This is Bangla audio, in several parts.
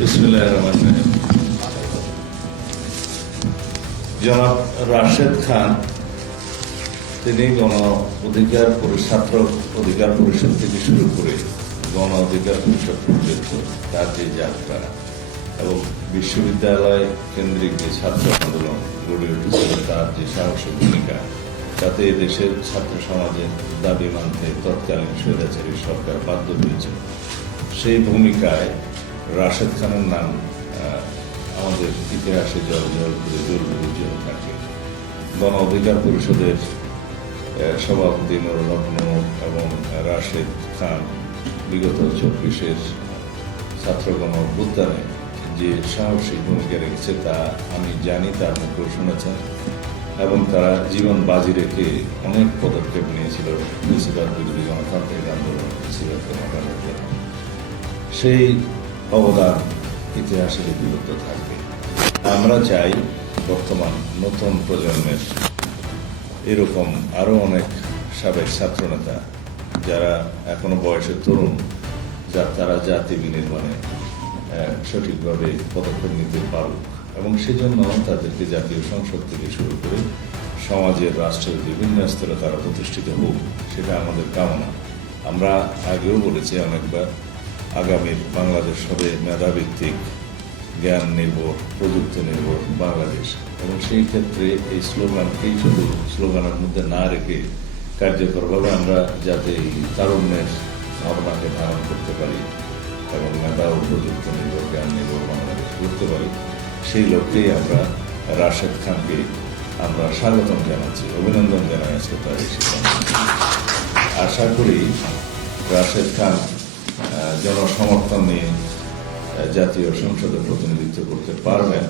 বিসমিল্লাহির রহমানির রহিম। জনাব রাশেদ খান তিনি ছাত্র অধিকার পরিষদ থেকে শুরু করে গণ অধিকার পরিষদ পর্যন্ত তার যে যাত্রা এবং বিশ্ববিদ্যালয় কেন্দ্রিক যে ছাত্র আন্দোলন গড়ে উঠেছিল তার যে সাহসী ভূমিকা, তাতে দেশের ছাত্র সমাজের দাবি মানতে তৎকালীন স্বৈরাচারী সরকার বাধ্য হয়েছিল। সেই ভূমিকায় রাশেদ খানের নাম আমাদের ইতিহাসে জল করে জল থাকে। গণ অধিকার পরিষদের সভাপতি নুরুল হক এবং রাশেদ খান বিগত 24-এর ছাত্রগণ অভ্যুত্থানে যে সাহসী ভূমিকা রেখেছে তা আমি জানি, তার মুখেও শুনেছেন, এবং তারা জীবন বাজি রেখে অনেক পদক্ষেপ নিয়েছিল ফেসিবাদ বিরোধী গণতান্ত্রিক আন্দোলন মাটানোর জন্য। সেই অবদান ইতিহাসে লিপিবদ্ধ থাকবে। আমরা চাই বর্তমান নতুন প্রজন্মের এরকম আরও অনেক সাবেক ছাত্রনেতা যারা এখনো বয়সে তরুণ, তারা জাতি বিনির্মাণে সঠিকভাবে পদক্ষেপ নিতে পারুক, এবং সেজন্য তাদেরকে জাতীয় সংসদ থেকে শুরু করে সমাজের রাষ্ট্রের বিভিন্ন স্তরে তারা প্রতিষ্ঠিত হোক, সেটা আমাদের কামনা। আমরা আগেও বলেছি অনেকবার, আগামীর বাংলাদেশ হবে মেধাভিত্তিক, জ্ঞান নির্ভর, প্রযুক্তি নির্ভর বাংলাদেশ, এবং সেই ক্ষেত্রে এই স্লোগানকেই শুধু স্লোগানের মধ্যে না রেখে কার্যকরভাবে আমরা যাতে এই তারুণ্যের ভাবনাকে ধারণ করতে পারি এবং মেধা ও প্রযুক্তি নির্ভর, জ্ঞান নির্ভর বাংলাদেশ করতে পারি, সেই লক্ষ্যেই আমরা রাশেদ খানকে আমরা স্বাগতম জানাচ্ছি, অভিনন্দন জানাই আজকে তার এই সিদ্ধান্ত। আশা করি রাশেদ খান জনসমর্থন নিয়ে জাতীয় সংসদে প্রতিনিধিত্ব করতে পারবেন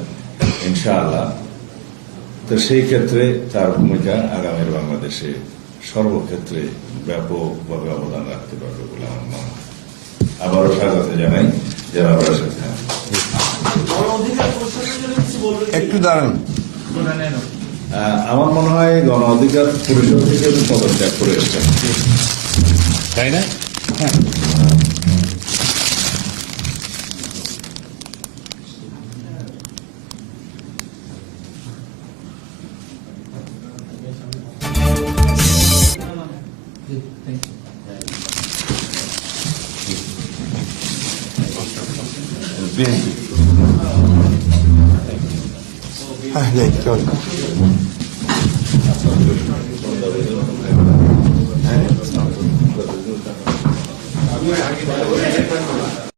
ইনশাআল্লাহ। তো সেই ক্ষেত্রে তার ভূমিকা আগামীর বাংলাদেশে সর্বক্ষেত্রে ব্যাপকভাবে অবদান রাখতে পারবে বলে আমার মনে হয়। আবারও স্বাগত জানাই জনাব রাশেদ খান। একটু দাঁড়ান। আমার মনে হয় গণ অধিকার পরিষদ থেকে পদত্যাগ করে এসছেন, তাই না? হ্যাঁ। চল।